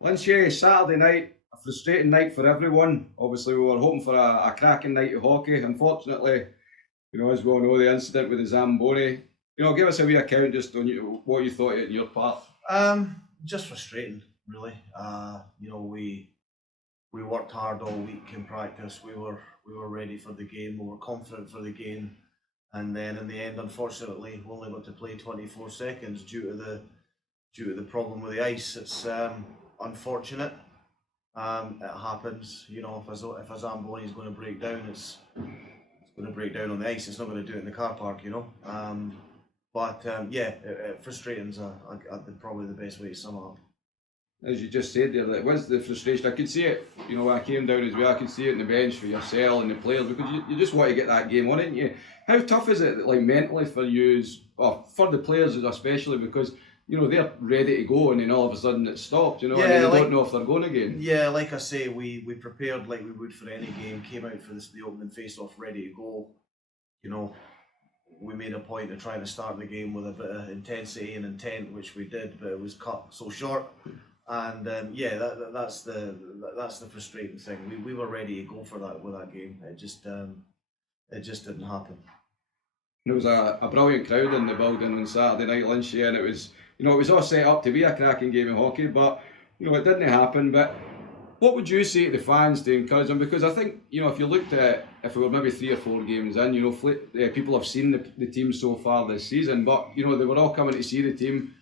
Lynch, Saturday night, a frustrating night for everyone. Obviously, we were hoping for a cracking night of hockey. Unfortunately, as we all know, the incident with the Zamboni. Give us a wee account just on what you thought in your part. Just frustrating, really. We worked hard all week in practice. We were ready for the game. We were confident for the game, and then in the end, unfortunately, we only got to play 24 seconds due to the problem with the ice. It's unfortunate. It happens. If a Zamboni is going to break down, it's going to break down on the ice. It's not going to do it in the car park. Frustrating is probably the best way to sum it up. As you just said there, that was the frustration. I could see it, when I came down as well, I could see it in the bench for yourself and the players, because you just want to get that game on, didn't you? How tough is it, like, mentally for you, or for the players especially, because, they're ready to go and then all of a sudden it stopped, and they don't know if they're going again. Yeah, like I say, we prepared like we would for any game, came out for the opening face-off ready to go. We made a point of trying to start the game with a bit of intensity and intent, which we did, but it was cut so short. And that's the frustrating thing. We were ready to go for that with that game. It just didn't happen. There was a brilliant crowd in the building on Saturday night, Lynch, and it was all set up to be a cracking game of hockey, but it didn't happen. But what would you say to the fans to encourage them? Because I think, if you looked at, if we were maybe 3 or 4 games in, people have seen the team so far this season, but they were all coming to see the team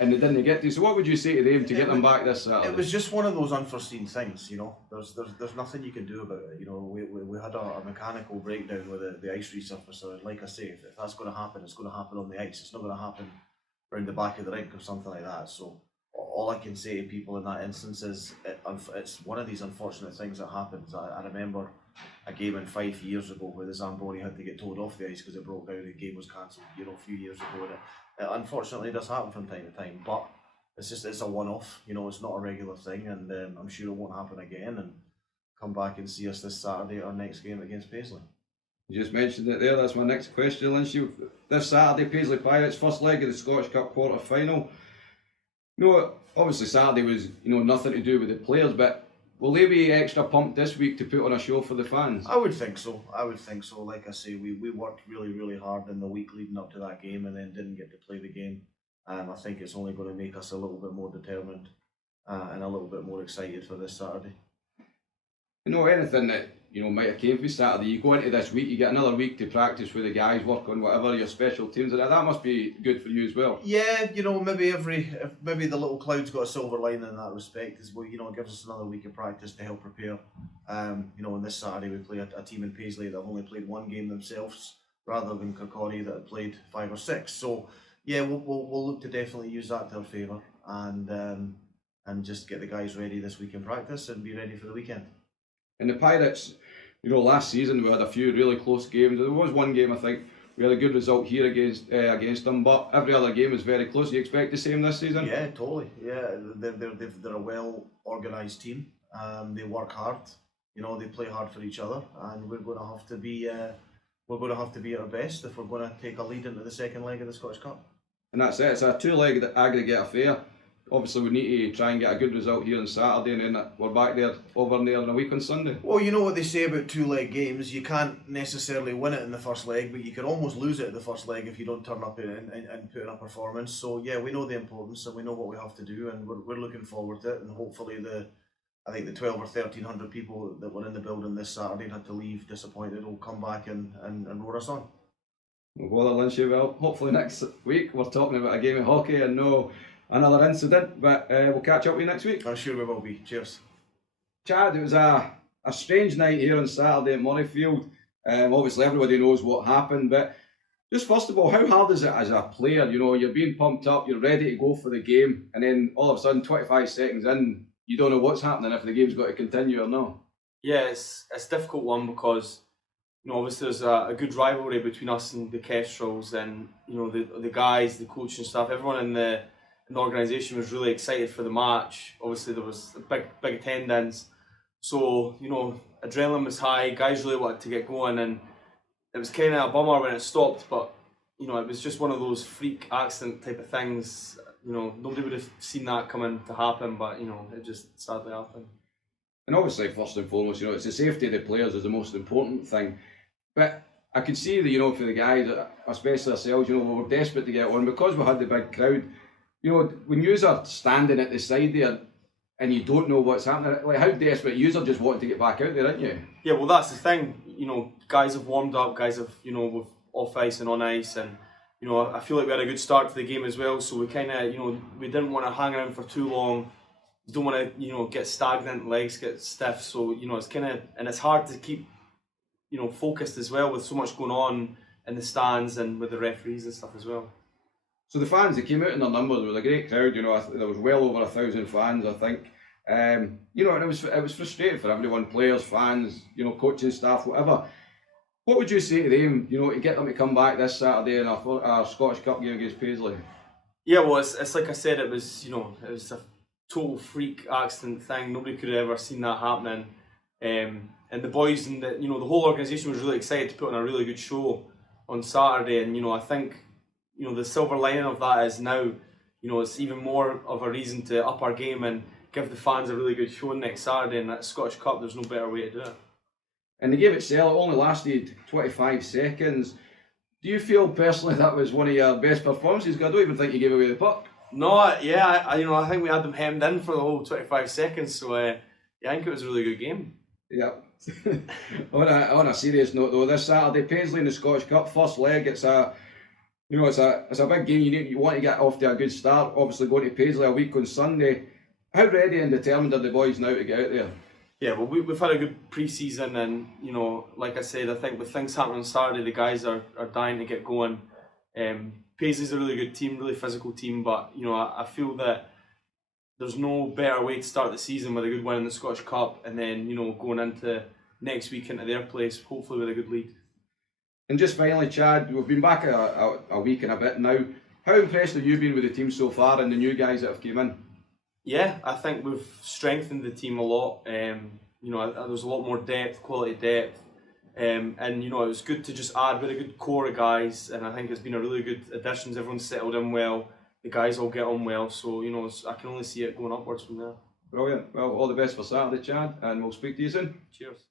and they didn't get to. So what would you say to them to get them back this Saturday? It was just one of those unforeseen things, There's nothing you can do about it. We had a mechanical breakdown with the ice resurfacer, and like I say, if that's going to happen, it's going to happen on the ice. It's not going to happen around the back of the rink or something like that. So all I can say to people in that instance is it's one of these unfortunate things that happens. I remember a game in 5 years ago where the Zamboni had to get towed off the ice because it broke down and the game was cancelled, a few years ago. And it unfortunately does happen from time to time, but it's a one-off, it's not a regular thing, and I'm sure it won't happen again. And come back and see us this Saturday at our next game against Paisley. You just mentioned it there, that's my next question, Lynch. This Saturday, Paisley Pirates, first leg of the Scottish Cup quarter-final. Obviously Saturday was, nothing to do with the players, but will they be extra pumped this week to put on a show for the fans? I would think so. Like I say, we worked really, really hard in the week leading up to that game and then didn't get to play the game. I think it's only going to make us a little bit more determined and a little bit more excited for this Saturday. Anything that might have came for Saturday, you go into this week, you get another week to practice with the guys, work on whatever your special teams are. That must be good for you as well. Yeah, maybe the little cloud's got a silver lining in that respect as well. It gives us another week of practice to help prepare. On this Saturday we play a team in Paisley that have only played 1 game themselves, rather than Kirkcaldy that had played 5 or 6. So yeah, we'll look to definitely use that to our favour and just get the guys ready this week in practice and be ready for the weekend. And the Pirates, last season we had a few really close games. There was one game I think we had a good result here against them, but every other game is very close. You expect the same this season? Yeah, totally. Yeah, they're a well organised team. They work hard. They play hard for each other, and we're going to have to be at our best if we're going to take a lead into the second leg of the Scottish Cup. And that's it. It's a 2-leg aggregate affair. Obviously, we need to try and get a good result here on Saturday, and then we're back there, over there in a week on Sunday. Well, you know what they say about 2-leg games. You can't necessarily win it in the first leg, but you can almost lose it in the first leg if you don't turn up and put in a performance. So yeah, we know the importance and we know what we have to do, and we're looking forward to it. And hopefully I think the 12 or 1300 people that were in the building this Saturday and had to leave disappointed will come back and roar us on. Well, Lynch, well, hopefully next week we're talking about a game of hockey and no another incident, but we'll catch up with you next week. I'm sure we will be. Cheers. Chad, it was a strange night here on Saturday at Murrayfield. Obviously everybody knows what happened, but just first of all, how hard is it as a player? You're being pumped up, you're ready to go for the game, and then all of a sudden 25 seconds in, you don't know what's happening, if the game's got to continue or not. Yeah, it's a difficult one because obviously there's a good rivalry between us and the Kestrels, and the guys, the coaching staff, everyone in the organisation was really excited for the match. Obviously there was a big attendance, so adrenaline was high. Guys really wanted to get going, and it was kind of a bummer when it stopped. But it was just one of those freak accident type of things. you know, nobody would have seen that coming to happen, but you know, it just sadly happened. And obviously, first and foremost, you know, it's the safety of the players is the most important thing. But I could see that, you know, for the guys, especially ourselves, you know, we were desperate to get on because we had the big crowd. You know, when you are standing at the side there and you don't know what's happening, like how desperate you are just wanting to get back out there, aren't you? Yeah, well, that's the thing. You know, guys have warmed up, guys have, you know, with off ice and on ice, and you know, I feel like we had a good start to the game as well. So we kind of, you know, we didn't want to hang around for too long. You don't want to, you know, get stagnant, legs get stiff. So you know, it's kind of, and it's hard to keep, you know, focused as well with so much going on in the stands and with the referees and stuff as well. So the fans, they came out in their numbers. There was a great crowd. You know, there was well over 1,000 fans, I think. You know, and it was frustrating for everyone, players, fans, you know, coaching staff, whatever. What would you say to them, you know, to get them to come back this Saturday in our Scottish Cup game against Paisley? Yeah, well, it's like I said, it was, you know, it was a total freak accident thing. Nobody could have ever seen that happening. And the boys and the, you know, the whole organisation was really excited to put on a really good show on Saturday. And you know, I think, you know, the silver lining of that is now, you know, it's even more of a reason to up our game and give the fans a really good show next Saturday. And that Scottish Cup, there's no better way to do it. And the game itself only lasted 25 seconds. Do you feel personally that was one of your best performances? 'Cause I don't even think you gave away the puck. No, yeah, you know, I think we had them hemmed in for the whole 25 seconds. So yeah, I think it was a really good game. Yeah. on a serious note though, this Saturday, Paisley in the Scottish Cup, first leg. It's a, you know, it's a big game. You want to get off to a good start. Obviously, going to Paisley a week on Sunday. How ready and determined are the boys now to get out there? Yeah, well, we've had a good pre-season, and you know, like I said, I think with things happening on Saturday, the guys are dying to get going. Paisley's a really good team, really physical team, but you know, I feel that there's no better way to start the season with a good win in the Scottish Cup, and then you know, going into next week into their place, hopefully with a good lead. And just finally, Chad, we've been back a week and a bit now. How impressed have you been with the team so far and the new guys that have come in? Yeah, I think we've strengthened the team a lot. You know, there's a lot more depth, quality depth, and you know, it was good to just add with a good core of guys. And I think it's been a really good addition. Everyone's settled in well. The guys all get on well. So you know, I can only see it going upwards from there. Brilliant. Well, all the best for Saturday, Chad, and we'll speak to you soon. Cheers.